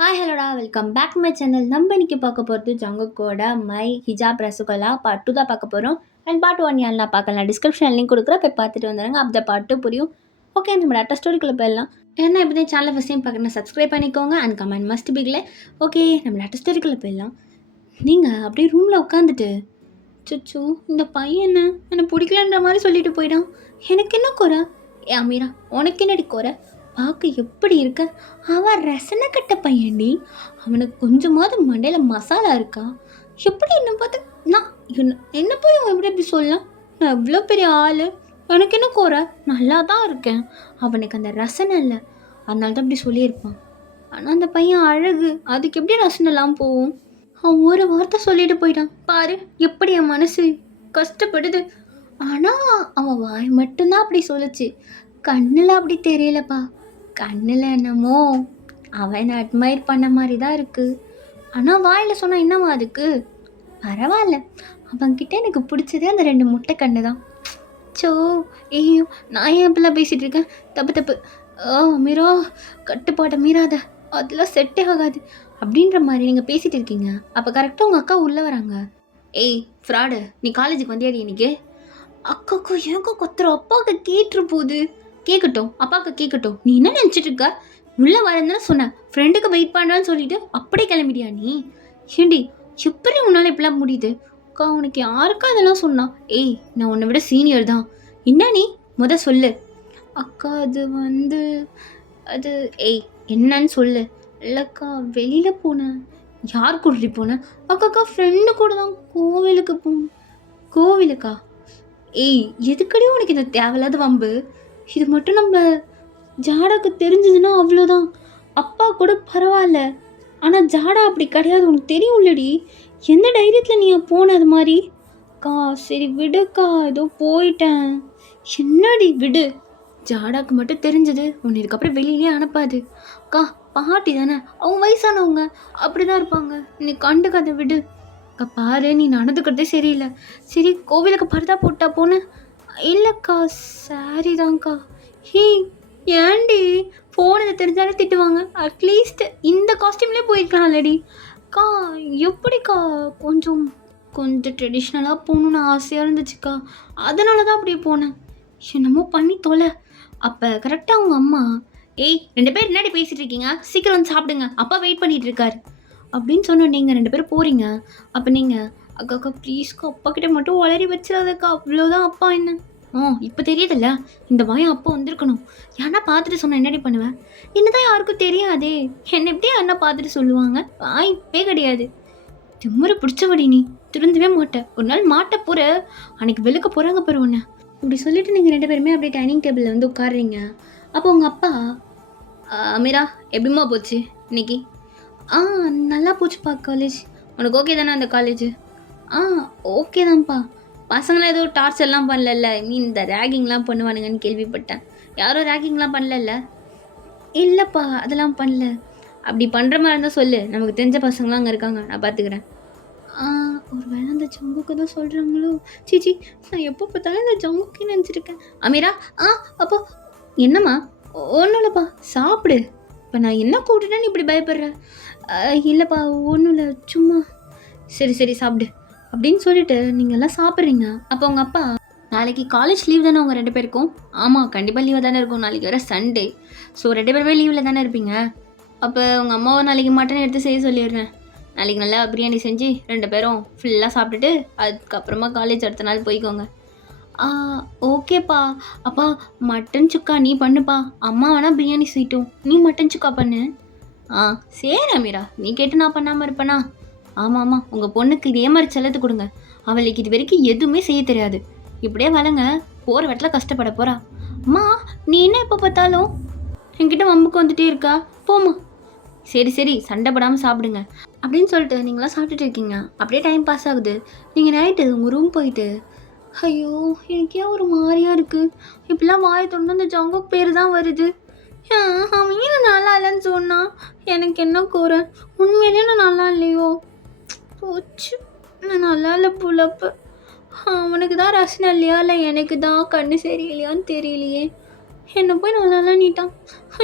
Hi ஹலோடா welcome back to my channel. நம்ம இன்னைக்கு பார்க்க போகிறது ஜங்குக்கோட மை ஹிஜாப் ரசகுல்லா பார்ட் 2 தான் பார்க்க போகிறோம். அண்ட் பார்ட் 1 யாரெல்லாம் பார்க்கலாம், டிஸ்கிரிப்ஷன் லிங்க் கொடுக்குறேன், போய் பார்த்துட்டு வந்துடுங்க. அந்த பார்ட் 2 புரியும். ஓகே, நம்ம டேட்டா ஸ்டோரிக்குள்ளே போயிடலாம். ஏன்னா இப்படி சேனலை ஃபஸ்ட் டைம் பார்க்கணும், சப்ஸ்கிரைப் பண்ணிக்கோங்க and comment must Bigil. Okay, நம்ம டேட்டா ஸ்டோரிக்குள்ளே போயிடலாம். நீங்கள் அப்படியே ரூமில் உட்காந்துட்டு சுச்சு இந்த பையனை எனக்கு பிடிக்கலன்ற மாதிரி சொல்லிட்டு போயிடான். எனக்கு என்ன குறை? ஏ அமீரா, உனக்கு என்னடி குறை? பார்க்க எப்படி இருக்க? அவன் ரசனை கட்ட பையன்டி. அவனுக்கு கொஞ்சமாவது மண்டையில் மசாலா இருக்கா? எப்படி என்ன பார்த்து நான் என்ன போய் அவன் எப்படி எப்படி சொல்லலாம்? நான் எவ்வளோ பெரிய ஆள், எனக்கு என்ன குறை? நல்லா தான் இருக்கேன். அவனுக்கு அந்த ரசனை இல்லை, அதனால தான் அப்படி சொல்லியிருப்பான். ஆனால் அந்த பையன் அழகு, அதுக்கு எப்படி ரசனைலாம் போகும்? அவன் ஒரு வார்த்தை சொல்லிட்டு போயிட்டான். பாரு எப்படி என் மனசு கஷ்டப்படுது. ஆனால் அவன் வாய் மட்டும்தான் அப்படி சொல்லுச்சு, கண்ணில் அப்படி தெரியலப்பா. கண்ணில் என்னமோ அவனை அட்மையர் பண்ண மாதிரி தான் இருக்குது. ஆனால் வாயில் சொன்னால் என்னவா அதுக்கு? பரவாயில்ல, அவன்கிட்ட எனக்கு பிடிச்சதே அந்த 2 முட்டை கண்ணு தான். சோ ஐயோ, நான் ஏன் அப்படிலாம் பேசிகிட்டு இருக்கேன்? தப்பு தப்பு. மீரா, கட்டுப்பாட்டை மீறாத, அதெல்லாம் செட்டே ஆகாது அப்படின்ற மாதிரி நீங்கள் பேசிகிட்டு இருக்கீங்க. அப்போ கரெக்டாக உங்கள் அக்கா உள்ளே வராங்க. ஏய் ஃப்ராடு, நீ காலேஜுக்கு வந்தியாடி இன்னைக்கு? அக்காக்கா ஏங்க கொத்துற? அப்பாவுக்கு கேட்டுரு போகுது. கேட்கட்டும், அப்பாவுக்கு கேட்கட்டும். நீ என்ன நினச்சிட்டு இருக்க? உள்ளே வரேன்னு சொன்னேன், ஃப்ரெண்டுக்கு வெயிட் பண்ணுறான்னு சொல்லிட்டு அப்படியே கிளம்பிடியா நீ? ஏண்டி எப்படி உன்னால் இப்படிலாம் முடியுது? அக்கா உனக்கு யாருக்கா இதெல்லாம் சொன்னா? ஏய், நான் உன்னை விட சீனியர் தான். என்ன நீ சொல்லு. அக்கா அது ஏய் என்னன்னு சொல்லு. இல்லைக்கா வெளியில் போனேன். யார் கூட்டிட்டு போனேன்? அக்காக்கா ஃப்ரெண்டு கூட தான் கோவிலுக்கு போனேன். கோவிலுக்கா? ஏய் எதுக்கடி உனக்கு இந்த தேவையில்லாத வம்பு? இது மட்டும் நம்ம ஜாடாக்கு தெரிஞ்சதுன்னா அவ்வளோதான். அப்பா கூட பரவாயில்ல, ஆனால் ஜாடா அப்படி கிடையாது, உனக்கு தெரியும்லடி. எந்த தைரியத்தில் நீ போன அது மாதிரி? அக்கா சரி விடுக்கா, ஏதோ போயிட்டேன். என்னடி விடு? ஜாடாக்கு மட்டும் தெரிஞ்சது உன்னை இதுக்கப்புறம் வெளியிலே அனுப்பாது. அக்கா பாட்டி தானே, அவங்க வயசானவங்க அப்படி தான் இருப்பாங்க, நீ கண்டுக்காத விடு. அக்கா பாரு, நீ நடந்துக்கிறதே சரியில்லை. சரி கோவிலுக்கு பரதா போட்டா போனேன்? இல்லைக்கா சாரி தான்க்கா. ஹே ஏண்டி, போனதை தெரிஞ்சாலே திட்டுவாங்க. அட்லீஸ்ட் இந்த காஸ்டியூம்லேயே போயிருக்கலாம் ஆல்ரெடி. அக்கா எப்படிக்கா, கொஞ்சம் ட்ரெடிஷ்னலாக போகணுன்னு ஆசையாக இருந்துச்சுக்கா, அதனால தான் அப்படியே போனேன். என்னமோ பண்ணி தொலை. அப்போ கரெக்டாக அவங்க அம்மா, ஏய் 2 பேர் என்னடி பேசிகிட்டு இருக்கீங்க, சீக்கிரம் வந்து சாப்பிடுங்க, அப்பா வெயிட் பண்ணிகிட்டு இருக்காரு அப்படின்னு சொன்னோம். நீங்கள் 2 பேரும் போகிறீங்க. அப்போ நீங்கள் அக்கா ப்ளீஸ்க்கா அப்பா கிட்ட மட்டும் வளரி வச்சிடாதக்கா, அவ்வளோதான் அப்பா என்ன. இப்போ தெரியுதுல்ல, இந்த பயம் அப்போ வந்திருக்கணும். யாரா பார்த்துட்டு சொன்ன என்னடி பண்ணுவேன்? என்னதான் யாருக்கும் தெரியாதே, என்னை எப்படி யாரா பார்த்துட்டு சொல்லுவாங்க? வாய்ப்பே கிடையாது. திமுறை பிடிச்சபடி நீ திருந்தவே மாட்டேன். ஒரு நாள் மாட்ட போகிற, அன்னைக்கு வெளுக்க போகிறாங்க பாரு ஒன்று. இப்படி சொல்லிட்டு நீங்கள் 2 பேருமே அப்படியே டைனிங் டேபிளில் வந்து உட்காடுறீங்க. அப்போ உங்கள் அப்பா, அமீரா எப்படிமா போச்சு இன்னைக்கு? நல்லா போச்சுப்பா காலேஜ். உனக்கு ஓகே தானே அந்த காலேஜ்? ஓகே தான்ப்பா. பசங்களாம் எதுவும் டார்ச்சர்லாம் பண்ணலல்ல? நீ இந்த ரேகிங்லாம் பண்ணுவானுங்கன்னு கேள்விப்பட்டேன். யாரும் ரேகிங்லாம் பண்ணலல்ல? இல்லைப்பா அதெல்லாம் பண்ணல. அப்படி பண்ணுற மாதிரி இருந்தால் சொல்லு, நமக்கு தெரிஞ்ச பசங்களாம் அங்கே இருக்காங்க, நான் பார்த்துக்கிறேன். ஒரு வேளை அந்த ஜங்குக்கு தான் சொல்கிறாங்களோ? சீச்சி, நான் எப்போ பார்த்தாலும் இந்த ஜங்குக்கே நினச்சிருக்கேன். அமீரா, அப்போ என்னம்மா? ஒன்றும் இல்லைப்பா, சாப்பிடு. இப்போ நான் என்ன கூப்பிட்டுட்டேன்னு இப்படி பயப்படுற? இல்லைப்பா ஒன்றும் இல்லை, சும்மா. சரி சாப்பிடு அப்படின்னு சொல்லிட்டு நீங்கள் எல்லாம் சாப்பிட்றீங்க. அப்போ உங்கள் அப்பா, நாளைக்கு காலேஜ் லீவ் தானே உங்கள் 2 பேருக்கும்? ஆமாம் கண்டிப்பாக லீவாக தானே இருக்கும், நாளைக்கு வேறு சண்டே. ஸோ 2 பேருமே லீவில் தானே இருப்பீங்க. அப்போ உங்கள் அம்மாவை நாளைக்கு மட்டன் எடுத்து செய்ய சொல்லிடுறேன். நாளைக்கு நல்லா பிரியாணி செஞ்சு 2 பேரும் ஃபுல்லாக சாப்பிட்டுட்டு அதுக்கப்புறமா காலேஜ் அடுத்த நாள் போய்க்கோங்க. ஓகேப்பா. அப்பா மட்டன் சுக்கா நீ பண்ணுப்பா, அம்மா வேணால் பிரியாணி செய்யட்டும், நீ மட்டன் சுக்கா பண்ணு. சரி அமீரா, நீ கேட்டு நான் பண்ணாமல் இருப்பேனா? ஆமாம், உங்கள் பொண்ணுக்கு இதே மாதிரி செல்லத்து கொடுங்க. அவளுக்கு இது வரைக்கும் எதுவுமே செய்ய தெரியாது. இப்படியே வளங்க, போகிற இடத்துல கஷ்டப்பட போகிறா. அம்மா நீ என்ன எப்போ பார்த்தாலும் என்கிட்ட வம்புக்கு வந்துட்டே இருக்கா? போம்மா. சரி சண்டைப்படாமல் சாப்பிடுங்க அப்படின்னு சொல்லிட்டு நீங்களாம் சாப்பிட்டுட்டு இருக்கீங்க. அப்படியே டைம் பாஸ் ஆகுது. நீங்கள் நைட்டு உங்கள் ரூம் போயிட்டு, ஐயோ எனக்கே ஒரு மாதிரியாக இருக்குது, இப்படிலாம் வாயை தொடர்ந்து அந்த ஜங்குக் பேர் தான் வருது. அவன் ஏன் நல்லா இல்லைன்னு சொன்னான், எனக்கு என்ன குறை? உண்மையிலே நான் நல்லா இல்லையோ? போச்சு, நான் நல்லா இல்லை புலப்பு. அவனுக்கு தான் ரசனை இல்லையா இல்லை எனக்கு தான் கண்ணு சரியில்லையான்னு தெரியலையே. என்னை போய் நல்லா நீட்டான்.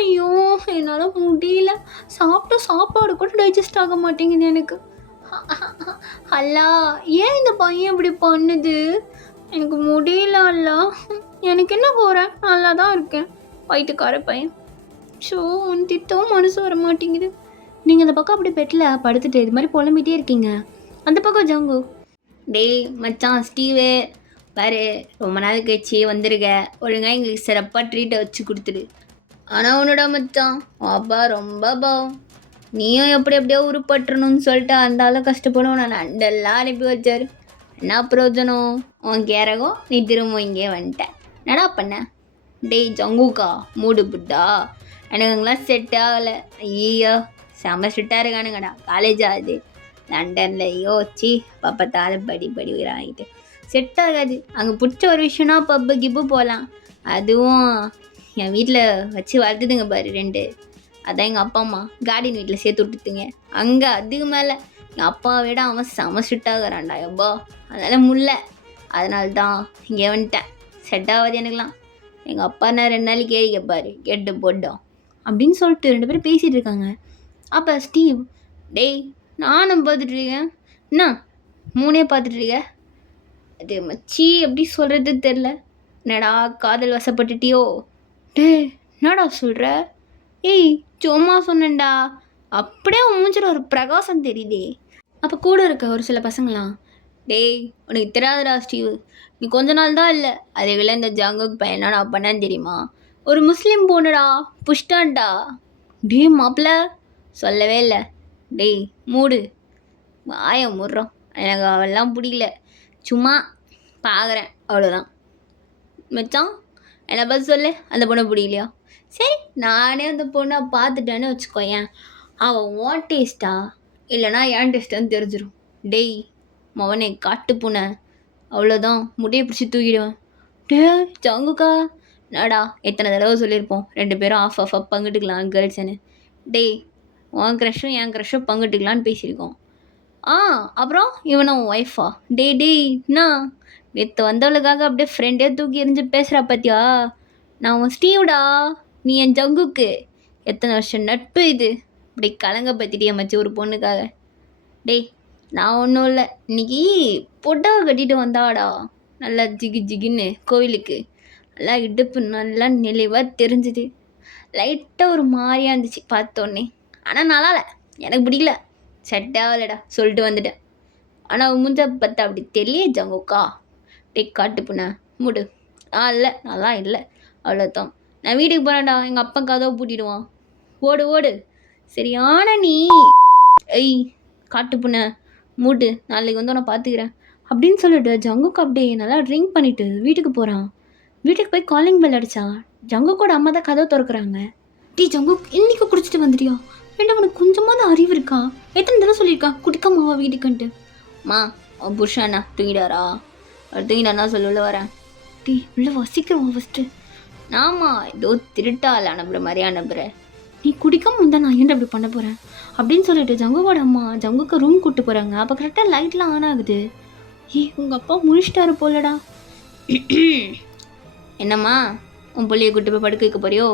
ஐயோ! என்னால் முடியல. சாப்பிட்ட சாப்பாடு கூட டைஜஸ்ட் ஆக மாட்டேங்குது எனக்கு. அல்லா! ஏன் இந்த பையன் இப்படி பண்ணுது? எனக்கு முடியல அல்லா. எனக்கு என்ன குறை? நல்லா தான் இருக்கேன். பைத்தியக்கார பையன். ஷோ! உன்னை திட்டவும் மனசு வர மாட்டேங்குது. நீங்கள் இந்த பக்கம் அப்படி பெட்டில் படுத்துட்டு இது மாதிரி புலம்பிகிட்டே இருக்கீங்க. அந்த பக்கம் ஜங்கு. டேய் மச்சான் ஸ்டீவு, பாரு ரொம்ப நாள் கழிச்சு வந்துருக்க, ஒழுங்காக எங்களுக்கு சிறப்பாக ட்ரீட்டை வச்சு கொடுத்துடு. ஆனால் உன்னோட மச்சான் அப்பா ரொம்ப பாவம். நீயும் எப்படியோ உருப்பட்டுறணும்னு சொல்லிட்டு அந்த அளவு கஷ்டப்படும் நான் நண்டெல்லாம் அனுப்பி வச்சாரு. என்ன பிரயோஜனம்? உன் கேரகம் நீ திரும்ப இங்கே வந்துட்டேன். என்னடா பண்ண? டேய் ஜங்குக்கா மூடு புட்டா, எனக்குங்களாம் செட் ஆகலை. ஐயோ செம்ம ஸ்ட்ரிக்டாக இருக்கானுங்கடா. காலேஜ் ஆகுது லண்டனில் யோசிச்சு பார்த்தாலும் படி ஆகிட்டு செட் ஆகாது. அங்கே பிடிச்ச ஒரு விஷயம்னா பப்பு கிப்பு போகலாம். அதுவும் என் வீட்டில் வச்சு வளர்த்துதுங்க பாரு 2. அதான் எங்கள் அப்பா அம்மா கார்டன் வீட்டில் சேர்த்து விட்டுத்துங்க. அங்கே அதுக்கு மேலே எங்கள் அப்பாவை விட அவன் செம ஸ்ட்ரிக்டாகிறான்டா எப்பா. அதனால் முல்ல, அதனால தான் இங்கே வந்துட்டேன். செட் ஆகாது எனக்குலாம். எங்கள் அப்பா நான் 2 நாளைக்கு கேள்வி கேட்பாரு, கேட்டு போட்டோம் அப்படின்னு சொல்லிட்டு 2 பேரும் பேசிகிட்டு இருக்காங்க. அப்போ ஸ்டீவ், டேய் நானும் பார்த்துட்ருக்கேன், என்ன 3 பார்த்துட்ருக்க? அது மச்சி எப்படி சொல்கிறது தெரில. என்னடா காதல் வசப்பட்டுட்டியோ? டே என்னடா சொல்கிற? ஏய் சும்மா சொன்னேன்டா. அப்படியே மூஞ்சில் ஒரு பிரகாசம் தெரியுதே. அப்போ கூட இருக்க ஒரு சில பசங்களாம், டேய் உனக்கு தெரியாதுடா ஸ்டீவ், நீ கொஞ்ச நாள் தான் இல்லை அதுக்குள்ள இந்த ஜங்குக் பையனா நான் பண்ணேன்னு தெரியுமா? ஒரு முஸ்லீம் பொண்ணுடா புஷ்டான்டா. டே மாப்பிள்ள சொல்லவே இல்லை. டேய் மூடு வாயை முடுறோம். எனக்கு அவெல்லாம் பிடிக்கல, சும்மா பார்க்குறேன் அவ்வளோதான். மச்சான் என்ன பார்த்து சொல்லு, அந்த பொண்ணை பிடிக்கலையா? சரி நானே அந்த பொண்ணை பார்த்துட்டேன்னு வச்சுக்கோயேன், அவள் ஓன் டேஸ்ட்டா இல்லைனா ஏன் டேஸ்ட்டான்னு தெரிஞ்சிடும். டேய் மவனே காட்டு பூனை, அவ்வளோதான் முடியை பிடிச்சி தூக்கிடுவேன். டே ஜங்குக்கா நாடா எத்தனை தடவை சொல்லியிருப்போம் 2 பேரும் ஆஃப் பங்கிட்டுக்கலாம் கேர்ள்ஸ்ன்னு. டேய் உன் க்ரஷும் என் க்ரஷும் பங்கிட்டுக்கலான்னு பேசியிருக்கோம். அப்புறம் இவனை உன் ஒய்ஃபா? டேய் என்ன நேற்று வந்தவளுக்காக அப்படியே ஃப்ரெண்டே தூக்கி எரிஞ்சு பேசுகிறா பார்த்தியா? நான் உன் ஸ்டீவ்டா, நீ என் ஜங்குக்கு. எத்தனை வருஷம் நட்பு இது, இப்படி கலங்க பற்றிட்டிய மச்சி ஒரு பொண்ணுக்காக. டேய் நான் ஒன்றும் இல்லை, இன்னைக்கு பொட்டவை கட்டிட்டு வந்தாடா நல்லா ஜிகின்னு கோவிலுக்கு. நல்லா இடுப்பு நல்லா நெளிவாக தெரிஞ்சுது. லைட்டாக ஒரு மாதிரியாக இருந்துச்சு பார்த்தோன்னே. ஆனால் நல்லா இல்லை, எனக்கு பிடிக்கல, செட் ஆகலடா சொல்லிட்டு வந்துட்டேன். ஆனால் முஞ்ச பார்த்தா அப்படி தெரியல ஜங்குக்கா. டேக் காட்டு புண்ண மூடு. இல்லை நல்லா இல்லை, அவ்வளோதான். நான் வீட்டுக்கு போகிறேன்டா, எங்கள் அப்பா கதவை பூட்டிடுவான். ஓடு சரியான நீ. ஐய் காட்டு புண்ண மூடு, நாளைக்கு வந்து நான் பார்த்துக்கிறேன் அப்படின்னு சொல்லிட்டு ஜங்குக்கு அப்படியே நல்லா ட்ரிங்க் பண்ணிவிட்டு வீட்டுக்கு போகிறான். வீட்டுக்கு போய் காலிங் பெல் அடித்தா ஜங்குக்கோட அம்மா தான் கதவை திறக்கிறாங்க. டீ ஜங்குக் இன்னைக்கு குடிச்சிட்டு வந்துட்டியா? வேண்டாம் உனக்கு கொஞ்சமாக அறிவு இருக்கா? எத்தனை தடவை சொல்லியிருக்கா குடிக்காமாவா வீட்டுக்குன்ட்டு? மா அவன் புருஷனா தூங்கிடாரா? அவர் தூங்கிட்டானா சொல்லி உள்ள வரேன். டீ உள்ள வசிக்கிறவா ஃபஸ்ட்டு. ஆமாம் ஏதோ திருட்டால் அனுப்புகிற மாதிரி அனுப்புகிற. நீ குடிக்காம இருந்தால் நான் ஏன் அப்படி பண்ண போகிறேன் அப்படின்னு சொல்லிட்டு ஜங்குவோட அம்மா ஜங்குக்கு ரூம் கூப்பிட்டு போகிறாங்க. அப்போ கரெக்டாக லைட்லாம் ஆன் ஆகுது. உங்கள் அப்பா முழிச்சிட்டாரு போலடா. என்னம்மா உன் பிள்ளையை கூட்டு போய் படுக்க வைக்க போறியோ?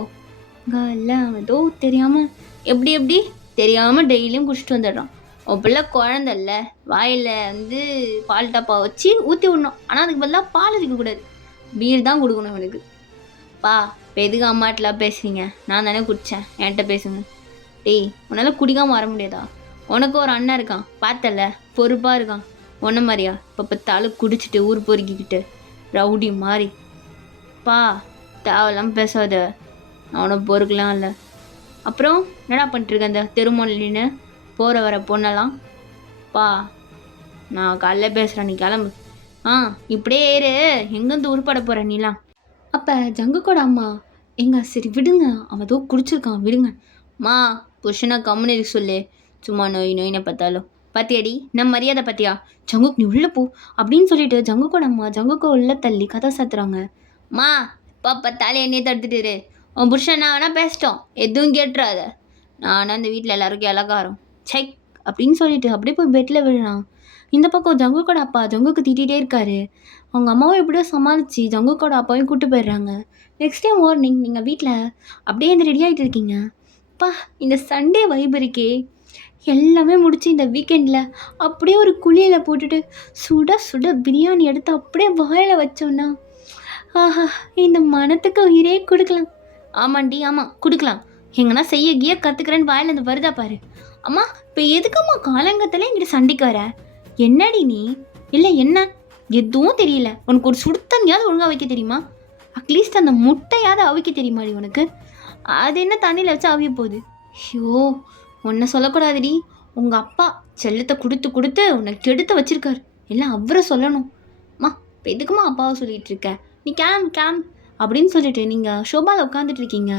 இல்லை ஏதோ தெரியாமல் எப்படி தெரியாமல் டெய்லியும் குடிச்சிட்டு வந்துடுறான். உன் பிள்ளை குழந்தைல்ல, வாயில் வந்து பால் டப்பா வச்சு ஊற்றி விடணும். ஆனால் அதுக்கு பதிலாக பால் இருக்கக்கூடாது, பீர் தான் கொடுக்கணும் எனக்கு. பா இப்போ எதுக்கு அம்மாட்டெலாம் பேசுறீங்க? நான் தானே குடித்தேன், என்கிட்ட பேசுங்க. டேய் உன்னால் குடிக்காமல் வர முடியாதா? உனக்கு ஒரு அண்ணன் இருக்கான் பார்த்தல, பொறுப்பாக இருக்கான். ஒன்றை மாதிரியா இப்போ பார்த்தாலும் குடிச்சிட்டு ஊர் பொறுக்கிக்கிட்டு ரவுடி மாதிரி. பா தேவையில்லாமல் பேசாத, நான் உனக்கு பொறுக்கலாம் இல்லை. அப்புறம் என்னடா பண்ணிட்டுருக்கேன் அந்த தெருமொழின்னு போகிற வர பொண்ணெல்லாம்? பா நான் காலைல பேசுகிறேன், நீ கிளம்பு. இப்படியே ஏறு, எங்கேருந்து உருப்பட போகிற நீலாம்? அப்போ ஜங்குக்கோட அம்மா சரி விடுங்க, அவன் ஏதோ குடிச்சிருக்கான் விடுங்க. மா புருஷனா கம்முன்னு இருக்கு சொல்லு, சும்மா நோயினை பார்த்தாலும். பார்த்தியாடி நம்ம மரியாதை பார்த்தியா? ஜங்குக் நீ உள்ளே போ அப்படின்னு சொல்லிட்டு ஜங்குக்கோட அம்மா ஜங்குக்கோ உள்ள தள்ளி கதை சாத்துறாங்க. மா இப்போ பார்த்தாலே என்னையே தடுத்துட்டு, உன் புருஷன் நான் வேணா பேசிட்டோம், எதுவும் கேட்டுறாத. நானும் அந்த வீட்டில் எல்லாருக்கும் இலக்காரம். சை அப்படின்னு சொல்லிட்டு அப்படியே போய் பெட்டில் விழுறான். இந்த பக்கம் ஜங்குக்கோட அப்பா ஜங்குக்கு திட்டிகிட்டே இருக்காரு. அவங்க அம்மாவும் எப்படியோ சமாளித்து ஜங்குக்கோட அப்பாவையும் கூட்டு போயிடுறாங்க. நெக்ஸ்ட் டே மார்னிங் நீங்கள் வீட்டில் அப்படியே இந்த ரெடி ஆகிட்டு இருக்கீங்க. அப்பா இந்த சண்டே வைப் இருக்கே, எல்லாமே முடிச்சு இந்த வீக்கெண்டில் அப்படியே ஒரு குழியில் போட்டுட்டு சுட சுட பிரியாணி எடுத்து அப்படியே வாயில் வச்சோன்னா, ஆஹா இந்த மனத்துக்கு உயிரே கொடுக்கலாம். ஆமாண்டி, ஆமாம் கொடுக்கலாம். எங்கன்னா செய்ய கிய கற்றுக்கிறேன்னு வாயில் அந்த வருதா பாரு. அம்மா இப்போ எதுக்கம்மா காலங்கத்தில் எங்கிட்ட சண்டைக்கு வர? என்னடி நீ? இல்லை என்ன எதுவும் தெரியல. உனக்கு ஒரு சுடுத்தண்ணியாவது ஒழுங்காக வைக்க தெரியுமா? அட்லீஸ்ட் அந்த முட்டையாவது அவிக்க தெரியுமாடி உனக்கு? அது என்ன தண்ணியில் வச்சு அவிய போகுது? ஐயோ உன்னை சொல்லக்கூடாதுடி. உங்கள் அப்பா செல்லத்தை கொடுத்து கொடுத்து உன்னை கெடுத்து வச்சிருக்காரு. எல்லாம் அவரை சொல்லணும். அம்மா இப்போ எதுக்குமா அப்பாவை சொல்லிகிட்டு இருக்க? நீ கேம் அப்படின்னு சொல்லிட்டு நீங்கள் ஷோபாவில் உட்காந்துட்டு இருக்கீங்க.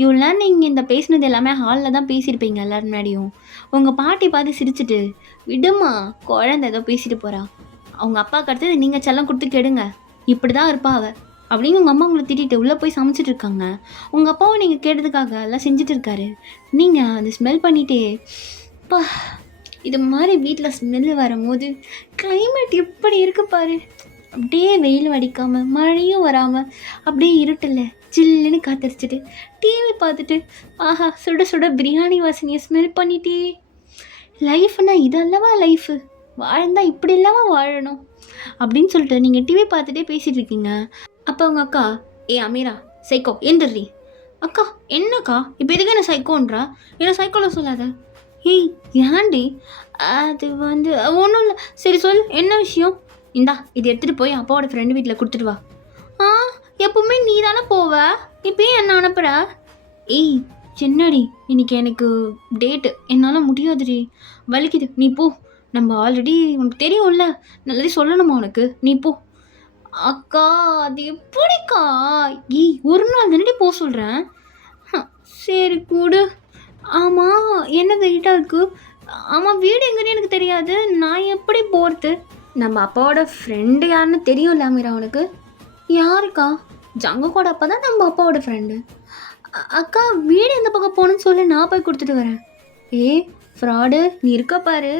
இவ்வளோ நீங்கள் இந்த பேசினது எல்லாமே ஹாலில் தான் பேசியிருப்பீங்க எல்லோரும் முன்னாடியும். உங்கள் பாட்டி பார்த்து சிரிச்சிட்டு, விடுமா குழந்தை ஏதோ பேசிட்டு போகிறா, அவங்க அப்பாவுக்கு அடுத்தது நீங்கள் செல்லம் கொடுத்து கெடுங்க, இப்படி தான் இருப்பா அவ அப்படின்னு உங்கள் அம்மா உங்களை திட்டிட்டு உள்ளே போய் சமைச்சிட்டு இருக்காங்க. உங்கள் அப்பாவும் நீங்கள் கேட்டதுக்காக எல்லாம் செஞ்சுட்டு இருக்காரு. நீங்கள் அந்த ஸ்மெல் பண்ணிட்டே, பா இது மாதிரி வீட்டில் ஸ்மெல் வரும்போது கிளைமேட் எப்படி இருக்கு பாரு. அப்படியே வெயில் அடிக்காமல் மழையும் வராமல் அப்படியே இருட்டில் ஜில்லுன்னு காத்தரிச்சிட்டு டிவி பார்த்துட்டு, ஆஹா சுட சுட பிரியாணி வாசனையை ஸ்மெல் பண்ணிட்டே, லைஃப்னா இதல்லவா லைஃபு, வாழ்ந்தால் இப்படி இல்லாமல் வாழணும் அப்படின்னு சொல்லிட்டு நீங்கள் டிவி பார்த்துட்டே பேசிகிட்டு இருக்கீங்க. அப்போ உங்கள் அக்கா, ஏ அமீரா சைக்கோ எந்திரி. அக்கா என்னக்கா இப்போ எதுக்கு என்ன சைக்கோன்றா? என்ன சைக்கோவில் சொல்லாத. ஏய் ஏன்டி? அது வந்து ஒன்றும் இல்லை. சரி சொல் என்ன விஷயம்? இந்தா இது எடுத்துகிட்டு போய் அப்பாவோட ஃப்ரெண்டு வீட்டில் கொடுத்துட்டு வா. ஆ எப்பவுமே நீ தானே போவ, இப்போயும் என்ன அனுப்புகிற? ஏய் என்னடி இன்னைக்கு எனக்கு டேட்டு, என்னால் முடியாதுடி, வலிக்குது, நீ போ. நம்ம ஆல்ரெடி உனக்கு தெரியும்ல, நல்லதே சொல்லணுமா உனக்கு, நீ போ. அக்கா அது எப்படிக்கா? ஏய் ஒரு நாள் தானடி போக சொல்கிறேன். சரி கூடு. ஆமாம் என்ன வெயிட்டாக இருக்குது? ஆமாம் வீடு எங்கன்னு எனக்கு தெரியாது, நான் எப்படி போகிறது? நம்ம அப்பாவோட ஃப்ரெண்டு யாருன்னு தெரியும்ல அமீரா உனக்கு? யாருக்கா? ஜங்குக்கோட அப்பா தான் நம்ம அப்பாவோட ஃப்ரெண்டு. அக்கா வீடு எந்த பக்கம் போகணுன்னு சொல்லி நான் போய் கொடுத்துட்டு வரேன். ஏ ஃப்ராடு நீ இருக்க பாரு,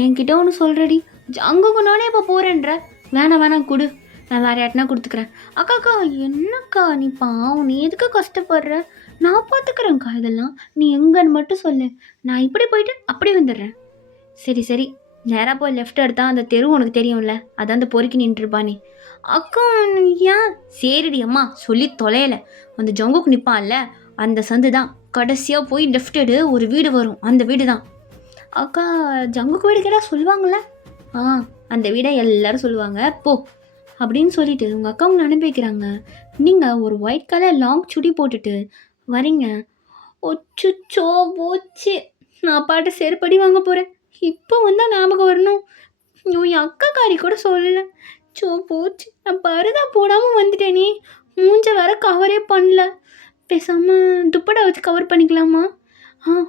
என்கிட்ட ஒன்று சொல்கிறடி, ஜங்குக்கு நானே இப்போ போகிறேன்ற. வேணாம் கொடு, நான் வேறு யார்ட்னா கொடுத்துக்கிறேன். அக்கா என்னக்கா நீ பாவம், நீ எதுக்கு கஷ்டப்படுற? நான் பார்த்துக்கிறேங்க்கா இதெல்லாம், நீ எங்கன்னு மட்டும் சொல்லு, நான் இப்படி போயிட்டு அப்படி வந்துடுறேன். சரி நேராக போய் லெஃப்ட் எடுத்தா அந்த தெரு உனக்கு தெரியும்ல, அதான் அந்த பொறுக்கி நின்றுருப்பானே. அக்கா ஏன்? சரிடி அம்மா சொல்லி தொலையலை. அந்த ஜங்குக்கு நிற்பான்ல அந்த சந்து தான், கடைசியாக போய் லெஃப்ட் எடு, ஒரு வீடு வரும், அந்த வீடு தான். அக்கா ஜங்குக்கு வீடு கேட்டால் சொல்லுவாங்கள்ல? அந்த வீடை எல்லோரும் சொல்லுவாங்க, போ அப்படின்னு சொல்லிட்டு உங்கள் அக்கா உங்களை அனுப்பி வைக்கிறாங்க. நீங்கள் ஒரு ஒயிட் கலர் லாங் சுடி போட்டுட்டு வரீங்க. ஒச்சுச்சோ போச்சு, நான் பாட்டு செருப்படி வாங்க போகிறேன். இப்போ வந்தால் ஞாபகம் வரணும், என் அக்காக்காரி கூட சொல்லலை. சோ போச்சு, நான் பருதா போடாமல் வந்துட்டேனே, மூஞ்ச வேற கவரே பண்ணல. பேசாமல் துப்பட்டா வச்சு கவர் பண்ணிக்கலாமா?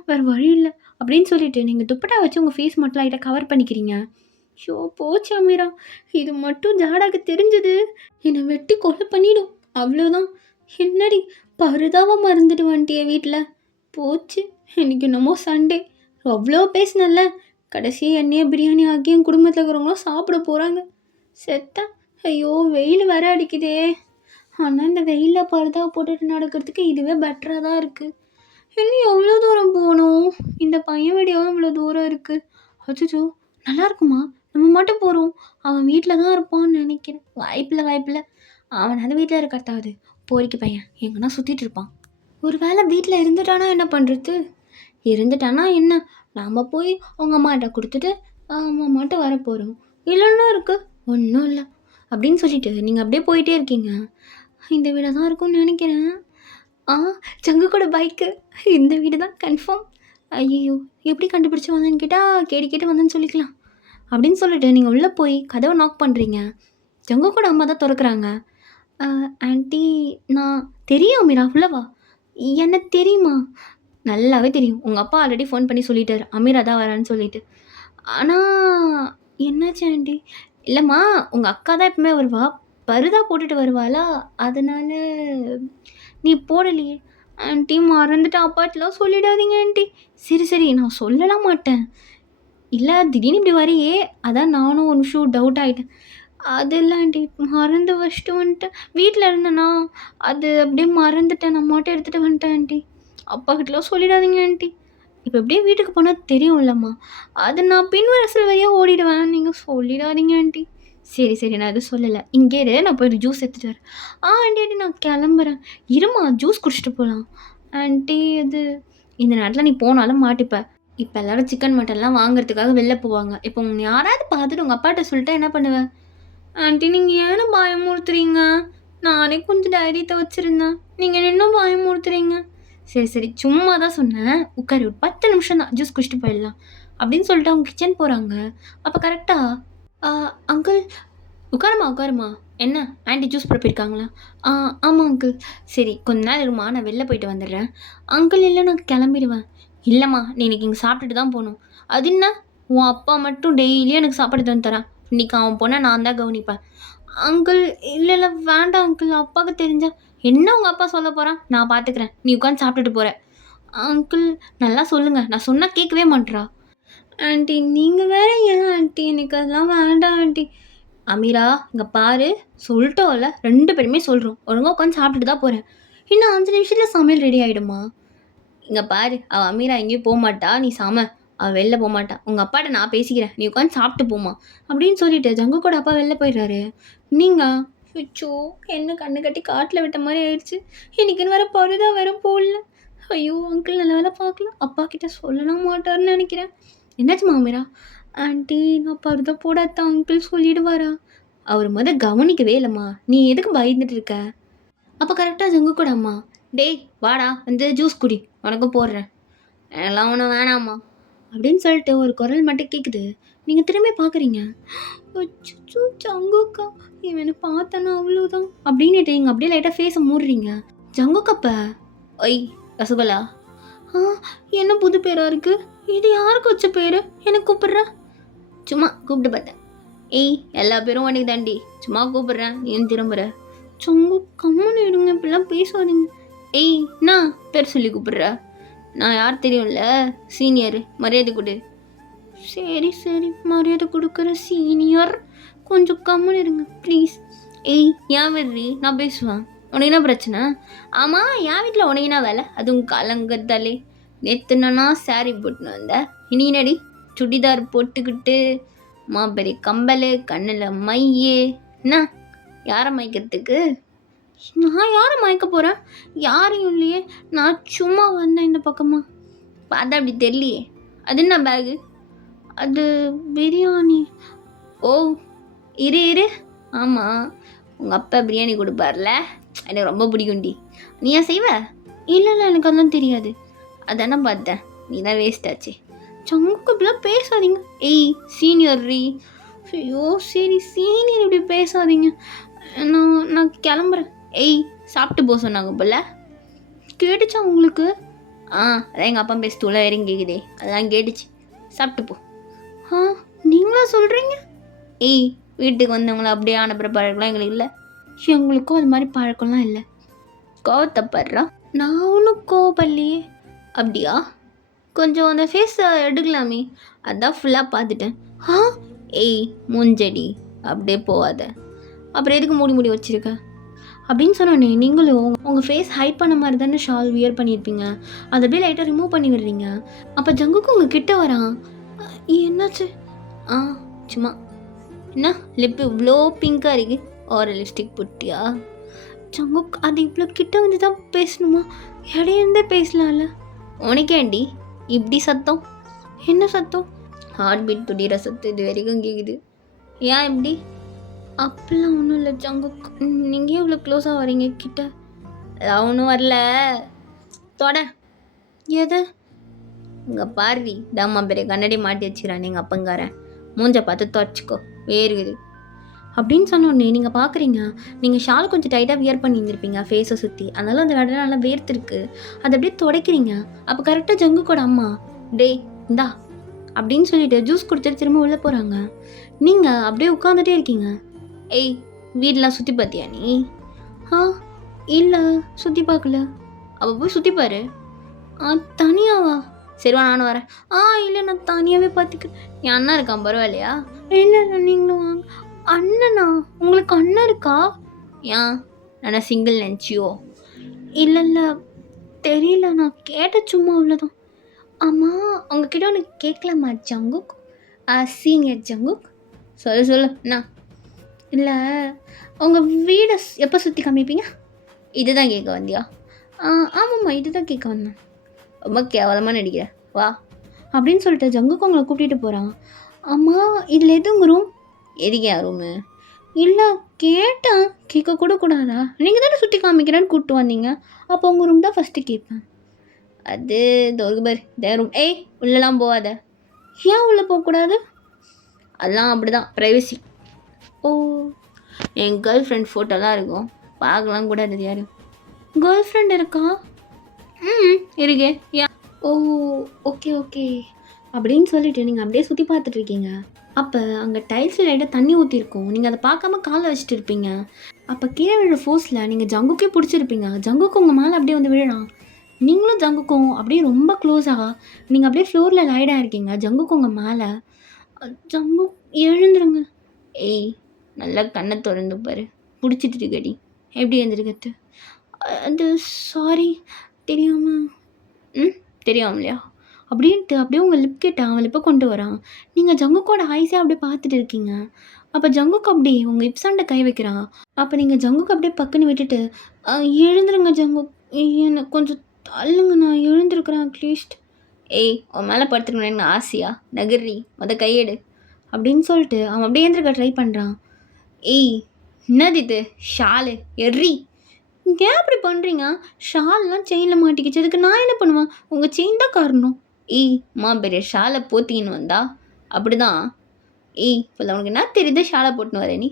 வேறு வழி இல்லை அப்படின்னு சொல்லிட்டு நீங்கள் துப்பட்டா வச்சு உங்கள் ஃபேஸ் மட்டும் லைட்டாக கவர் பண்ணிக்கிறீங்க. ஷோ போச்சு அமீரா, இது மட்டும் ஜாடாக்கு தெரிஞ்சது என்னை வெட்டி கொலை பண்ணிடும், அவ்வளோதான். என்னடி பருதாவாக மறந்துட்டு வந்துட்டிய வீட்டில்? போச்சு, எனக்கு என்னமோ சண்டே, அவ்வளோ பேசினல்ல, கடைசியாக என்னையே பிரியாணி ஆக்கி என் குடும்பத்தில் இருக்கிறவங்களும் சாப்பிட போகிறாங்க. செத்தா. ஐயோ வெயில் வேற அடிக்குதே. ஆனால் இந்த வெயிலில் பருதா போட்டுட்டு நடக்கிறதுக்கு இதுவே பெட்டராக தான் இருக்குது. இன்னும் எவ்வளோ தூரம் போகணும்? இந்த பையன் வீடியோவும் இவ்வளோ தூரம் இருக்குது. அச்சோ நல்லா இருக்குமா? நம்ம மட்டும் போகிறோம், அவன் வீட்டில் தான் இருப்பான்னு நினைக்கிறேன். வாய்ப்பில்லை, அவனாவது வீட்டில் இருக்கிறதாவது, போரிக்கு பையன் எங்கன்னா சுற்றிட்டு இருப்பான். ஒரு வேளை வீட்டில் இருந்துட்டானா என்ன பண்ணுறது? இருந்துட்டானா என்ன, நாம் போய் அவங்க அம்மாட்ட கொடுத்துட்டு அம்மா மட்டும் வர போகிறோம். இல்லைன்னா இருக்குது ஒன்றும் இல்லை அப்படின்னு சொல்லிட்டு நீங்கள் அப்படியே போயிட்டே இருக்கீங்க. இந்த வீடை தான் இருக்கும்னு நினைக்கிறேன். ஜங்கு கூட பைக்கு, இந்த வீடு தான் கன்ஃபார்ம். ஐயோ எப்படி கண்டுபிடிச்சி வந்தேன்னு கேட்டால் கேட்டு வந்தேன்னு சொல்லிக்கலாம் அப்படின்னு சொல்லிட்டு நீங்கள் உள்ளே போய் கதவை நாக் பண்ணுறீங்க. ஜங்கு கூட அம்மா தான் திறக்கிறாங்க. ஆண்டி நான் தெரியும் மீரா, உள்ளவா. என்ன தெரியுமா? நல்லாவே தெரியும், உங்கள் அப்பா ஆல்ரெடி ஃபோன் பண்ணி சொல்லிட்டார் அமீரா தான் வரான்னு சொல்லிட்டு. ஆனால் என்னாச்சு ஆண்டி? இல்லைம்மா உங்கள் அக்கா தான் எப்பவுமே வருவா, பருதா போட்டுட்டு வருவாளா, அதனால நீ போடலையே. ஆண்டி மறந்துட்டு அப்பாட்டெலாம் சொல்லிடாதீங்க ஆண்டி. சரி நான் சொல்லலாம் மாட்டேன், இல்லை திடீர்னு இப்படி வரியே, அதான் நானும் ஒரு நிமிஷம் டவுட் ஆகிட்டேன். அது இல்லை ஆண்டி, மறந்து வச்சுட்டு வந்துட்டேன். வீட்டில் இருந்தேனா, அது அப்படியே மறந்துட்டேன். நான் மாட்டை எடுத்துகிட்டு வந்துட்டேன் ஆண்டி. அப்பா கிட்டலாம் சொல்லிடாதீங்க ஆண்டி. இப்போ எப்படியே வீட்டுக்கு போனால் தெரியும்லம்மா, அது நான் பின் வரிசல் வழியாக ஓடிடுவேன். நீங்கள் சொல்லிடாதீங்க ஆண்டி. சரி சரி, நான் எதுவும் சொல்லலை. இங்கே இரு, நான் போய் ஜூஸ் எடுத்துகிட்டு வரேன். ஆண்டி ஆண்டி, நான் கிளம்புறேன். இருமா, ஜூஸ் குடிச்சிட்டு போகலாம். ஆண்டி அது இந்த நேரத்தில் நீ போனாலும் மாட்டிப்ப. இப்போ எல்லாரும் சிக்கன் மட்டன்லாம் வாங்குறதுக்காக வெளில போவாங்க. இப்போ உன்னை யாராவது பார்த்துட்டு உங்கள் அப்பாட்ட சொல்லிட்டா என்ன பண்ணுவேன்? ஆண்டி நீங்கள் ஏன்னு பயமுறுத்துறீங்க? நானே கொஞ்சம் தைரியத்தை வச்சுருந்தேன், நீங்கள் இன்னும் பயமுறுத்துறீங்க. சரி சரி, சும்மா தான் சொன்னேன். உட்காரு, ஒரு 10 நிமிஷம் தான், ஜூஸ் குடிச்சிட்டு போயிடலாம் அப்படின்னு சொல்லிட்டு அவங்க கிச்சன் போகிறாங்க. அப்போ கரெக்டாக அங்கிள் உட்காருமா உட்காருமா. என்ன ஆண்டி ஜூஸ் போட போயிருக்காங்களா? ஆமாம் அங்கிள். சரி கொஞ்ச நேரம் இருமா, நான் வெளில போயிட்டு வந்துடுறேன். அங்கிள் இல்லை, நான் கிளம்பிடுவேன். இல்லைம்மா, நீ இன்னைக்கு இங்கே சாப்பிட்டுட்டு தான் போகணும். அது என்ன, உன் அப்பா மட்டும் டெய்லியும் எனக்கு சாப்பாடு தந்து தரான், இன்னைக்கு அவன் பொண்ணை நான் தான் கவனிப்பேன். அங்கிள் இல்லை இல்லை வேண்டாம் அங்கிள், அப்பாவுக்கு தெரிஞ்சா என்ன உங்கள் அப்பா சொல்ல போகிறான், நான் பார்த்துக்கிறேன், நீ உட்காந்து சாப்பிட்டுட்டு போகிற. அங்கிள் நல்லா சொல்லுங்கள், நான் சொன்னால் கேட்கவே மாட்டேறா. ஆண்டி நீங்கள் வேற ஏன் ஆண்டி, எனக்கு அதெல்லாம் வேண்டாம் ஆண்டி. அமீரா இங்கே பாரு, சொல்லிட்டோம்ல, 2 பேருமே சொல்கிறோம், ஒழுங்காக உட்காந்து சாப்பிட்டுட்டு தான் போகிறேன். இன்னும் 5 நிமிஷத்தில் சமையல் ரெடி ஆகிடுமா? இங்கே பாரு, அவள் அமீரா எங்கேயும் போக மாட்டா, நீ அவள் வெளில போக மாட்டா. உங்கள் அப்பாட்ட நான் பேசிக்கிறேன், நீ உட்காந்து சாப்பிட்டு போமா அப்படின்னு சொல்லிட்டு ஜங்கு கூட அப்பா வெளில போயிடுறாரு. நீங்கள் அச்சோ, என்ன கண்ணு கட்டி காட்டில் விட்ட மாதிரி ஆயிடுச்சு. இன்னைக்குன்னு வேற பருதா வேற போடல. ஐயோ அங்கிள் நல்ல வேலை பார்க்கல, அப்பா கிட்ட சொல்லலாம் மாட்டார்னு நினைக்கிறேன். என்னாச்சு மாமீரா? ஆண்டி நான் பருதா போடாத, அங்கிள் சொல்லிடுவாரா? அவர் கவனிக்கவே இல்லைம்மா, நீ எதுக்கு பயந்துட்டு இருக்க? அப்போ கரெக்டாக ஜங்கு கூட அம்மா, டேய் வாடா வந்து ஜூஸ் குடி, உனக்கும் போடுறேன். எல்லாம் ஒன்றும் வேணாம்மா அப்படின்னு சொல்லிட்டு ஒரு குரல் மட்டும் கேட்குது. நீங்கள் திரும்பி பார்க்குறீங்க. அச்சோ ஜங்குக்கா, இவனை பார்த்தனா அவ்வளோதான் அப்படின்னுட்டு நீங்கள் அப்படியே லைட்டாக ஃபேஸை மூடுறீங்க. ஜங்குக்கப்ப ஒய் ரசகுல்லா. என்ன புது பேராக இருக்குது, இது யாருக்கு வச்ச பேர், எனக்கு கூப்பிட்ற? சும்மா கூப்பிட்டு பார்த்தேன். ஏய் எல்லா பேரும் உனக்கு தாண்டி, சும்மா கூப்பிட்றேன், ஏன் திரும்புகிற? ஜங்கு கம்முன்னு இருங்க, இப்படிலாம் பேசாதீங்க. ஏய் நான் பேர் சொல்லி கூப்பிட்ற, நான் யார் தெரியும்ல, சீனியர், மரியாதை கொடு. சரி சரி, மரியாதை கொடுக்குற சீனியர், கொஞ்சம் கம்முன்னு இருங்க ப்ளீஸ். ஏய் ஏன் வர்றி, நான் பேசுவேன், உனக்கு என்ன பிரச்சனை? ஆமாம் என் வீட்டில் உனக்கு என்ன வேலை, அதுவும் கலங்கத்தாலே. நேற்று நானா சாரி போட்டுன்னு வந்தேன், இனி நடி சுடிதார் போட்டுக்கிட்டு பெரிய கம்பல், கண்ணில் மையே, என்ன யாரை மயக்கிறதுக்கு? நான் யாரை மயக்க போகிறேன், யாரையும் இல்லையே, நான் சும்மா வந்தேன் இந்த பக்கமாக. பார்த்தா அப்படி தெரியலையே. அது என்ன பேகு? அது பிரியாணி. ஓ இரு இரு, ஆமாம் உங்கள் அப்பா பிரியாணி கொடுப்பார்ல, எனக்கு ரொம்ப பிடிக்கும்டி, நீ ஏன் செய்வ? இல்லை இல்லை எனக்கு அதெல்லாம் தெரியாது. அதானே பார்த்தேன், நீ தான் வேஸ்ட் ஆச்சு. சங்குக்கு இப்படிலாம் பேசாதீங்க. ஏய் சீனியர் ரீ. ஐயோ சரி சீனியர் இப்படி பேசாதீங்க, நான் கிளம்புறேன். ஏய் சாப்பிட்டு போக சொன்னாங்க போல, கேட்டுச்சா உங்களுக்கு? அதான் எங்கள் அப்பா பேச துளை இறங்கி கேட்குதே, அதெல்லாம் கேட்டுச்சு, சாப்பிட்டு போ. நீங்களா சொல்கிறீங்க? ஏய் வீட்டுக்கு வந்தவங்கள அப்படியே அனுப்புகிற பழக்கம்லாம் எங்களுக்கு இல்லை, எங்களுக்கும் அது மாதிரி பழக்கம்லாம் இல்லை. கோவத்தைப்படுறா? நான் ஒன்றும் கோவப்படலையே. அப்படியா? கொஞ்சம் அந்த ஃபேஸை எடுக்கலாமே, அதான் ஃபுல்லாக பார்த்துட்டேன். ஏய் மூஞ்சடி, அப்படியே போகாத, அப்புறம் எதுக்கு மூடி வச்சுருக்க அப்படின்னு சொன்னோன்னே, நீங்களும் உங்கள் ஃபேஸ் ஹைட் பண்ண மாதிரி தானே ஷால் வியர் பண்ணியிருப்பீங்க, அதை அப்படியே லைட்டாக ரிமூவ் பண்ணி விடுறீங்க. அப்போ ஜங்குக்கு உங்கள் கிட்ட வரான். என்னாச்சு? சும்மா என்ன லிப்பு இவ்வளோ பிங்காக இருக்கு, ஒரு லிப்ஸ்டிக் புட்டியா? ஜங்குக் அது இவ்வளோ கிட்ட வந்து தான் பேசணுமா, இடையிருந்தே பேசலாம்ல? உனக்கேண்டி இப்படி சத்தம்? என்ன சத்தம்? ஹார்ட் பீட் துடிகிற சத்தம் இது வரைக்கும் கேட்குது. ஏன் இப்படி? அப்பெல்லாம் ஒன்றும் இல்லை ஜங்குக், நீங்கள் இவ்வளோ க்ளோஸாக வரீங்க கிட்ட? அதான் ஒன்றும் வரல, தொட. எது? இங்கே பாரு, தாம்மா பெரிய கண்ணாடி மாட்டி வச்சுக்கிறான் எங்கள் அப்பங்காரன், மூஞ்ச பார்த்து துவச்சிக்கோ, வேறுகுது அப்படின்னு சொன்னோடனே நீங்கள் பார்க்குறீங்க. நீங்கள் ஷால் கொஞ்சம் டைட்டாக வியர் பண்ணியிருந்திருப்பீங்க ஃபேஸை சுற்றி, அதனால அந்த இடம் நல்லா வேர்த்துருக்கு, அதை அப்படியே துடைக்கிறீங்க. அப்போ கரெக்டாக ஜங்குக்கோட அம்மா, டேய் இந்தா அப்படின்னு சொல்லிட்டு ஜூஸ் குடிச்சிட்டு திரும்ப உள்ளே போகிறாங்க. நீங்கள் அப்படியே உட்காந்துட்டே இருக்கீங்க. ஏய் வீடெலாம் சுற்றி பார்த்தியா நீ? இல்லை சுற்றி பார்க்கல. அவள் போய் சுற்றி பாரு. தனியாவா? சரிவா நானும் வரேன். இல்லை நான் தனியாகவே பார்த்துக்கிறேன். என் அண்ணன் இருக்கான் பரவாயில்லையா? இல்லை இல்லை நீங்களும் வாங்க. அண்ணனா? உங்களுக்கு அண்ணன் இருக்கா? ஏன் நான் சிங்கிள் நினச்சியோ? இல்லை இல்லை தெரியல, நான் கேட்ட சும்மா அவ்வளோதான். ஆமாம் உங்ககிட்ட ஒன்று கேட்கலாமா ஜங்குக்? Senior Jungkook. சொல்லு என்ன? இல்லை உங்கள் வீடை எப்போ சுற்றி காமிப்பீங்க? இதுதான் கேட்க வந்தியா? ஆமாம்மா இதுதான் கேட்க வந்தேன். ரொம்ப கேவலமாக நடிக்கிற வா அப்படின்னு சொல்லிட்டு ஜங்குக்கு உங்களை கூட்டிகிட்டு போகிறான். ஆமாம் இதில் எது உங்கள் ரூம்? எதுக்கு என் ரூமு? இல்லை கேட்டேன், கேட்கக்கூட கூடாதா? நீங்கள் தானே சுற்றி காமிக்கிறேன்னு கூப்பிட்டு வந்தீங்க, அப்போ உங்கள் ரூம் தான் ஃபஸ்ட்டு கேட்பேன். அது தொகுபர் இந்த ரூம். ஏய் உள்ளெல்லாம் போகாத. ஏன் உள்ளே போகக்கூடாது? அதெல்லாம் அப்படி தான் ப்ரைவசி. ஓ என் கேர்ள் ஃப்ரெண்ட் ஃபோட்டோலாம் இருக்கும், பார்க்கலாம் கூடாது. யாரும் கேர்ள் ஃப்ரெண்ட் இருக்கா? இருக்கே. யா ஓ ஓகே ஓகே அப்படின்னு சொல்லிட்டு நீங்கள் அப்படியே சுற்றி பார்த்துட்ருக்கீங்க. அப்போ அங்கே டைல்ஸில் லைட்டாக தண்ணி ஊற்றிருக்கும், நீங்கள் அதை பார்க்காம காலை வச்சுட்டு இருப்பீங்க. அப்போ கீழே விழுற ஃபோர்ஸில் நீங்கள் ஜங்குக்கே பிடிச்சிருப்பீங்க. ஜங்குக்கு உங்கள் மேலே அப்படியே வந்து விழலாம். நீங்களும் ஜங்குக்கும் அப்படியே ரொம்ப க்ளோஸாக நீங்கள் அப்படியே ஃப்ளோரில் லைடாக இருக்கீங்க. ஜங்குக்கு உங்கள் மேலே. ஜங்கு எழுந்துருங்க. ஏய் நல்லா கண்ணை திறந்து பாரு, பிடிச்சிட்டு இருக்கடி. எப்படி எழுந்திருக்கிறது? அது சாரி தெரியாமல். தெரியாமலையா அப்படின்ட்டு அப்படியே உங்கள் லிப் கிட்ட அவன் லிப்பை கொண்டு வரான். நீங்கள் ஜங்குக்கோட ஐஸே அப்படியே பார்த்துட்டு இருக்கீங்க. அப்போ ஜங்குக்கு அப்படியே உங்கள் இப்சாண்ட கை வைக்கிறான். அப்போ நீங்கள் ஜங்குக்கு அப்படியே பக்குன்னு விட்டுட்டு எழுந்துருங்க ஜங்கு, எனக்கு கொஞ்சம் தள்ளுங்க, நான் எழுந்திருக்கிறேன் அட்லீஸ்ட். ஏய் உன் மேலே படுத்துக்கணும்னு ஆசையா? நகர்றி கையெடு அப்படின்னு சொல்லிட்டு அவன் அப்படியே எழுந்திருக்க ட்ரை பண்ணுறான். ஏய் என்னது இது ஷாலு எர்ரி, ஏன் அப்படி பண்ணுறீங்க? ஷால்லாம் செயினில் மாட்டிக்கிச்சு, அதுக்கு நான் என்ன பண்ணுவேன்? உங்கள் செயின் தான் காரணம். ஏய் பெரிய ஷாலை போத்தின்னு வந்தா அப்படி தான். ஏய் இப்போ உனக்கு என்ன தெரியுது ஷாலை போட்டுன்னு வர நீ?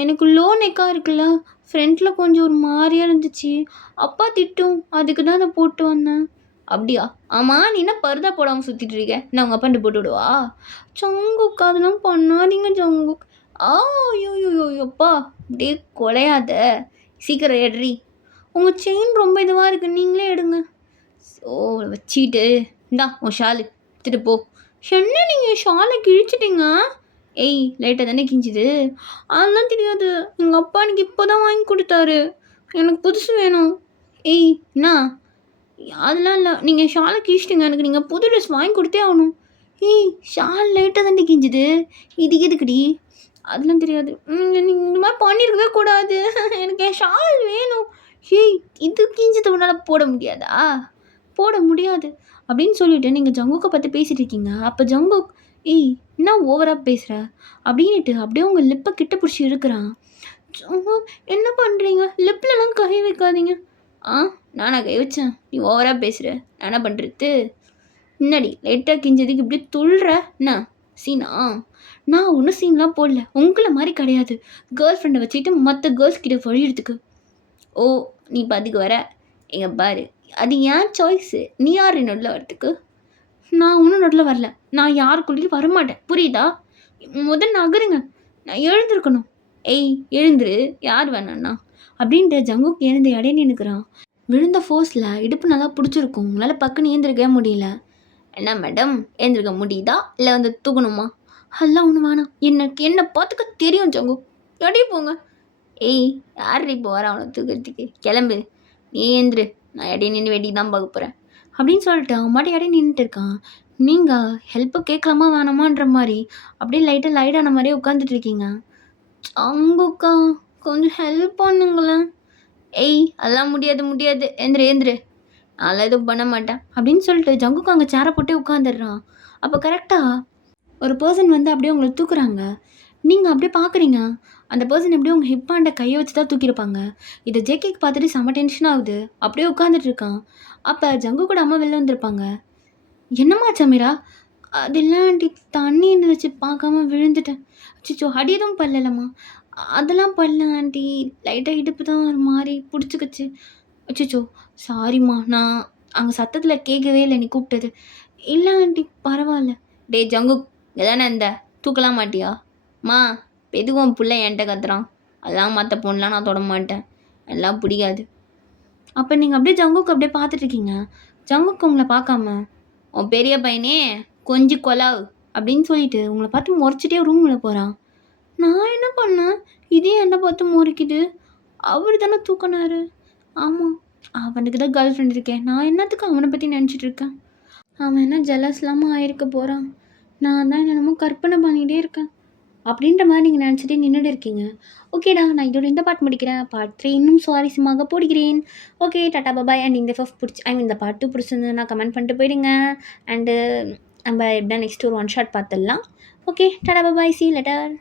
எனக்கு லோ நெக்காக இருக்குல்ல, ஃப்ரண்ட்டில் கொஞ்சம் ஒரு மாதிரியாக இருந்துச்சு, அப்பா திட்டும், அதுக்கு தான் அதை போட்டு வந்தேன். அப்படியா? ஆமாம் நீ என்ன பருதா போடாமல் சுற்றிட்டு இருக்க, நான் உங்கள் அப்பாண்ட்டு போட்டு விடுவா? ஜங்குக் அதெல்லாம் பண்ணாதீங்க ஜங்குக். ஐயோயோயோப்பா அப்படியே கொலையாத, சீக்கிரம் எடுறி. உங்கள் செயின் ரொம்ப இதுவாக இருக்குது, நீங்களே எடுங்க. ஓ வச்சிட்டு இந்தா உன் ஷாலு எடுத்துட்டு போ. என்ன நீங்கள் ஷாலை கிழிச்சிட்டிங்க? ஏய் லைட்டாக தானே கிஞ்சிது, அதெல்லாம் தெரியாது, எங்கள் அப்பா எனக்கு இப்போ தான் வாங்கி கொடுத்தாரு, எனக்கு புதுசு வேணும். ஏய் என்ன? அதெல்லாம் இல்லை, நீங்கள் ஷாலை கிழிச்சிட்டிங்க, எனக்கு நீங்கள் புது ட்ரெஸ் வாங்கி கொடுத்தே ஆகணும். ஏய் ஷால் லைட்டாக தானே கிஞ்சுது, இதுக்கு எதுக்குடி? அதெல்லாம் தெரியாது, நீங்கள் இந்த மாதிரி பண்ணியிருக்கவே கூடாது, எனக்கு என் ஷால் வேணும். ஏய் இது கிஞ்சது உன்னால் போட முடியாதா? போட முடியாது அப்படின்னு சொல்லிட்டு நீங்கள் ஜங்குக்கை பற்றி பேசிகிட்டு இருக்கீங்க. அப்போ ஜங்குக் ஏய் என்ன ஓவராக பேசுகிற அப்படின்ட்டு அப்படியே உங்கள் லிப்பை கிட்ட பிடிச்சி இருக்கிறான். என்ன பண்ணுறீங்க? லிப்லலாம் கை வைக்காதீங்க. நானா கை வச்சேன்? நீ ஓவராக பேசுகிற, நான் என்ன பண்ணுறது? முன்னாடி லைட்டாக கிஞ்சதுக்கு இப்படி துள்ளுற என்ன சீனா? நான் ஒன்றும் சீன்லாம் போடல, உங்களை மாதிரி கிடையாது, கேர்ள் ஃப்ரெண்டை வச்சுக்கிட்டு மற்ற கேர்ள்ஸ் கிட்ட வழியிறதுக்கு. ஓ நீ இப்போ அதுக்கு வர? எங்க பாரு, அது ஏன் சாய்ஸு, நீ யார் நடுவில் வரத்துக்கு? நான் ஒன்றும் நடுவில் வரல, நான் யாருக்குள்ளேயும் வரமாட்டேன், புரியுதா? முதல் நகருங்க, நான் எழுந்திருக்கணும். ஏய் எழுந்துரு, யார் வேணாண்ணா அப்படின்ட்டு ஜங்குக்கு எழுந்து இடையே நின்றுக்கிறான். விழுந்த ஃபோர்ஸில் இடுப்பு நல்லா பிடிச்சிருக்கும், உங்களால் பக்குன்னு ஏந்திருக்கவே முடியல. என்ன மேடம் ஏந்திருக்க முடியுதா இல்லை வந்து தூக்கணுமா? அதெல்லாம் ஒன்று வேணாம், என்னை பார்த்துக்க தெரியும் ஜங்கு, எடையே போங்க. ஏய் யார் இப்போ வர அவனை தூக்கிறதுக்கு? கிளம்பு, நீ ஏந்திரு, நான் இடையே நின்று வெடி தான் பார்க்க போகிறேன் அப்படின்னு சொல்லிட்டு அவன் மாட்டி இடையே நின்றுட்டு இருக்கான். நீங்கள் ஹெல்ப்பு கேட்கலாமா வேணாமான்ற மாதிரி அப்படியே லைட்டான மாதிரியே உட்காந்துட்டு இருக்கீங்க. அங்குக்கா கொஞ்சம் ஹெல்ப் பண்ணுங்களேன். ஏய் அதெல்லாம் முடியாது, ஏந்திரு, அதெல்லாம் எதுவும் பண்ண மாட்டேன் அப்படின்னு சொல்லிட்டு ஜங்குக்கு அங்கே சேரை போட்டே உட்காந்துடுறான். அப்போ கரெக்டாக ஒரு பர்சன் வந்து அப்படியே உங்களை தூக்குறாங்க. நீங்கள் அப்படியே பார்க்குறீங்க, அந்த பர்சன் எப்படியும் உங்கள் ஹிப்பாண்ட கையை வச்சு தான் தூக்கியிருப்பாங்க. இதை ஜேகேக்கு பார்த்துட்டு செம்ம டென்ஷன் ஆகுது, அப்படியே உட்காந்துட்டு இருக்கான். அப்போ ஜங்கு கூட அம்மா வெளில வந்திருப்பாங்க. என்னம்மா சமீரா? அதெல்லாம் ஆண்டி தண்ணி இருந்துச்சு பார்க்காம விழுந்துட்டேன். அச்சிச்சோ அடி எதுவும் பல்லலம்மா? அதெல்லாம் பல்ல ஆண்டி, லைட்டாக இடுப்பு தான் ஒரு மாதிரி பிடிச்சிக்கிச்சு. அச்சிச்சோ சாரிம்மா, நான் அங்கே சத்தத்தில் கேட்கவே இல்லை நீ கூப்பிட்டது. இல்லை ஆண்டி பரவாயில்ல. டே ஜங்கு எதானே இந்த தூக்கலாம் மாட்டியா? மா எதுவும் பிள்ளை என்கிட்ட கத்துறான், அதெல்லாம் மற்ற பொண்ணுலாம் நான் தொட மாட்டேன், எல்லாம் பிடிக்காது. அப்போ நீங்கள் அப்படியே ஜங்குக்கு அப்படியே பார்த்துட்ருக்கீங்க. ஜங்குக்கு உங்கள பார்க்காம, "உன் பெரிய பையனே கொஞ்சி கொலாவு" அப்படின்னு சொல்லிட்டு உங்கள பார்த்து மொறச்சுட்டே ரூம்குள்ள போறான். நான் என்ன பண்ணேன்? இதே என்ன பார்த்து மொறைக்குது. அவரு தானே தூக்குனாரு. ஆமா. அவனுக்கு தான் கேர்ள் ஃப்ரெண்ட் இருக்கே. நான் என்னத்துக்கு அவன பத்தி நெனச்சுட்டு இருக்கேன். அவன் என்ன ஜெலஸ் இல்லாம ஆயிருக்க போறான். நான் தான் என்னென்னமோ கற்பனை பண்ணிட்டே இருக்கேன். அப்படின்ற மாரி நீங்க நெனச்சுட்டே நின்னுட்டு இருக்கீங்க. ஓகேடா, நான் இதோட இந்த பார்ட் முடிக்கிறேன். பார்ட் 3 இன்னும் சுவாரஸ்யமாக போடுகிறேன். Okay, Tata bye. அண்ட் இந்த எஃப்எஃப் இந்த பார்ட் 2 பிடிச்சிருந்ததுன்னா கமெண்ட் பண்ணிட்டு போயிடுங்க. அண்டு நம்ம எப்படியா நெக்ஸ்ட் ஒரு ஒன் ஷாட் பார்த்துடலாம். Okay, Tata bye. Sea you later.